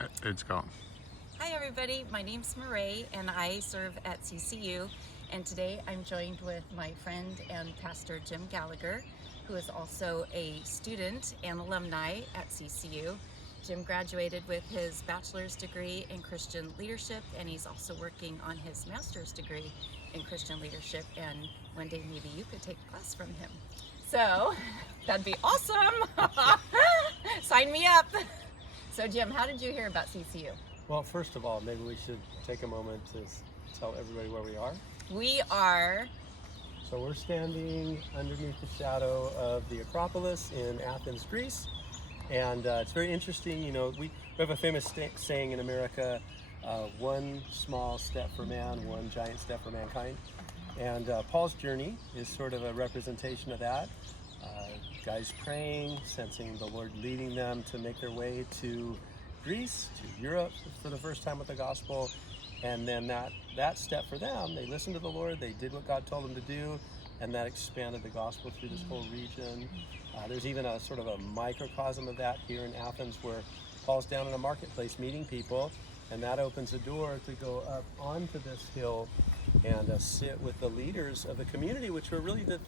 It's gone. Hi everybody, my name's Marae and I serve at CCU, and today I'm joined with my friend and pastor Jim Gallagher, who is also a student and alumni at CCU. Jim graduated with his bachelor's degree in Christian leadership, and he's also working on his master's degree in Christian leadership, and one day maybe you could take a class from him. So that'd be awesome. Sign me up. So Jim, how did you hear about CCU? Well, first of all, maybe we should take a moment to tell everybody where we are. We are. So we're standing underneath the shadow of the Acropolis in Athens, Greece. And it's very interesting, we have a famous saying in America, one small step for man, one giant step for mankind. And Paul's journey is sort of a representation of that. Guys praying, sensing the Lord leading them to make their way to Greece, to Europe for the first time with the gospel. And then that step for them, they listened to the Lord, they did what God told them to do, and that expanded the gospel through this whole region. There's even a sort of a microcosm of that here in Athens, where Paul's down in a marketplace meeting people, and that opens a door to go up onto this hill and sit with the leaders of the community, which were really the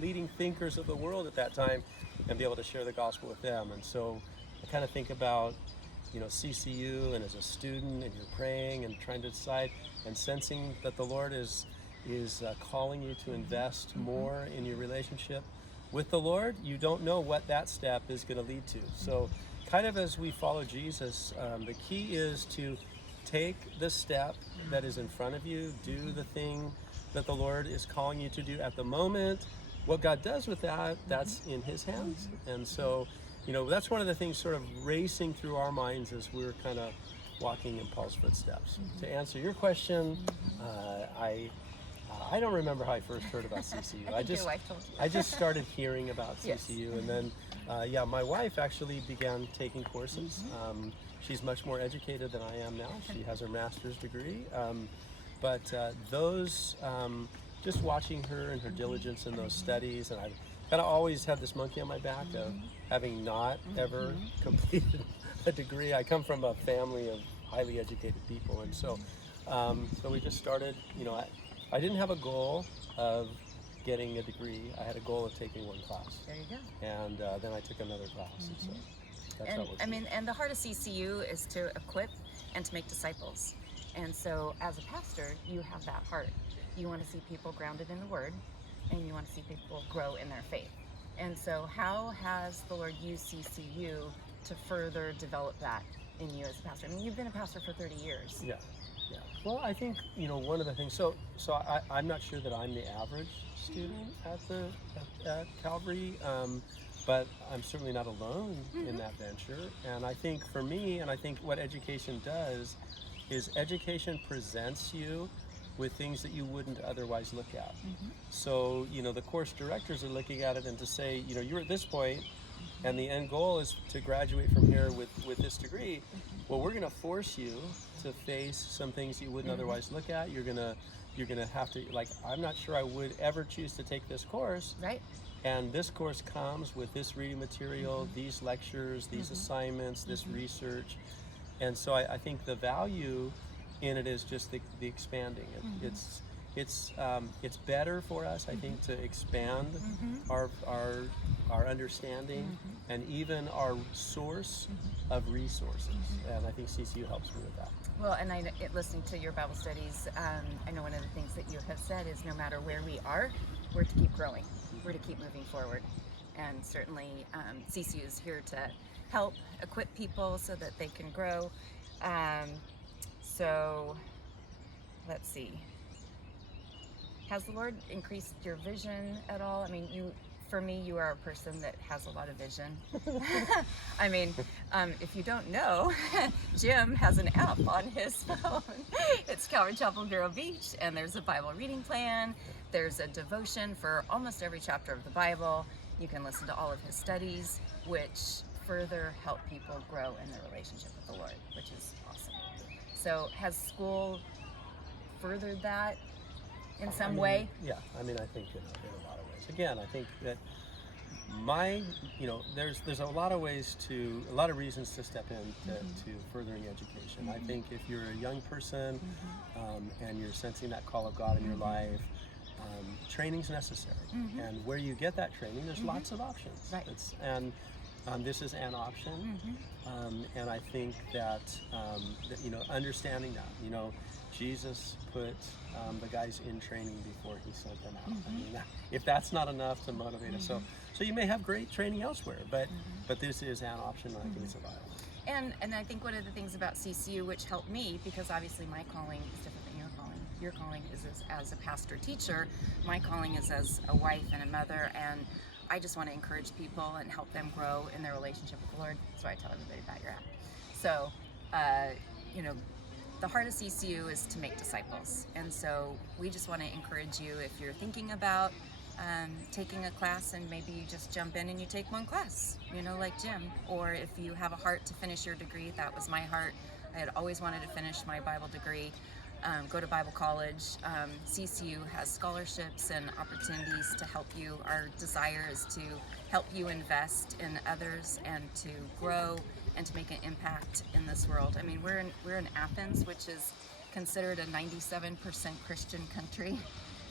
leading thinkers of the world at that time, and be able to share the gospel with them. And so I kind of think about CCU, and as a student, and you're praying and trying to decide and sensing that the Lord is calling you to invest more in your relationship with the Lord. You don't know what that step is going to lead to. So kind of as we follow Jesus, the key is to take the step that is in front of you, do the thing that the Lord is calling you to do at the moment. What God does with that, that's in His hands. And so that's one of the things sort of racing through our minds as we're kind of walking in Paul's footsteps. To answer your question, I don't remember how I first heard about CCU. I just started hearing about CCU, and then my wife actually began taking courses. She's much more educated than I am now. She has her master's degree, but just watching her and her diligence in those studies, and I kind of always had this monkey on my back of having not ever completed a degree. I come from a family of highly educated people, and so we just started. I didn't have a goal of getting a degree. I had a goal of taking one class. There you go. And then I took another class, and so that's how it works. And the heart of CCU is to equip and to make disciples. And so as a pastor, you have that heart. You want to see people grounded in the Word, and you want to see people grow in their faith. And so how has the Lord used CCU to further develop that in you as a pastor? I mean, you've been a pastor for 30 years. Yeah. Well, I think, one of the things, so I'm not sure that I'm the average student at Calvary, but I'm certainly not alone in that venture. And I think for me, and I think what education does, is education presents you with things that you wouldn't otherwise look at. So, the course directors are looking at it and to say, you're at this point, and the end goal is to graduate from here with this degree. Well, we're going to force you to face some things you wouldn't otherwise look at. You're gonna have to, I'm not sure I would ever choose to take this course. Right. And this course comes with this reading material, these lectures, these assignments, this research. And so I think the value in it is just the expanding. It's better for us, I think, to expand our understanding and even our source of resources. And I think CCU helps me with that. Well, and listening to your Bible studies, I know one of the things that you have said is no matter where we are, we're to keep growing. We're to keep moving forward. And certainly CCU is here to help equip people so that they can grow. So let's see. Has the Lord increased your vision at all? I mean, for me, you are a person that has a lot of vision. I mean, if you don't know, Jim has an app on his phone. It's Calvary Chapel Vero Beach, and there's a Bible reading plan. There's a devotion for almost every chapter of the Bible. You can listen to all of his studies, which further help people grow in their relationship with the Lord, which is awesome. So has school furthered that in some way? Yeah, I think in a lot of ways. Again, I think that my, there's a lot of a lot of reasons to step in to furthering education. I think if you're a young person and you're sensing that call of God in your life, training's necessary. And where you get that training, there's lots of options. Right. This is an option, and I think that, understanding that, Jesus put the guys in training before he sent them out. I mean, if that's not enough to motivate us, so you may have great training elsewhere, but this is an option, and I think it's a viable. And I think one of the things about CCU, which helped me, because obviously my calling is different than your calling. Your calling is as a pastor teacher. My calling is as a wife and a mother, and I just want to encourage people and help them grow in their relationship with the Lord. That's why I tell everybody about your app. So, the heart of CCU is to make disciples. And so we just want to encourage you, if you're thinking about taking a class, and maybe you just jump in and you take one class, like Jim, or if you have a heart to finish your degree. That was my heart. I had always wanted to finish my Bible degree, go to Bible college. CCU has scholarships and opportunities to help you. Our desire is to help you invest in others and to grow and to make an impact in this world. I mean, we're in Athens, which is considered a 97% Christian country,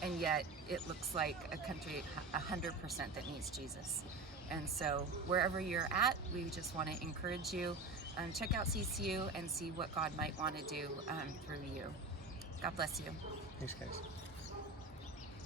and yet it looks like a country 100% that needs Jesus. And so wherever you're at, we just want to encourage you. Check out CCU and see what God might want to do through you. God bless you. Thanks, guys.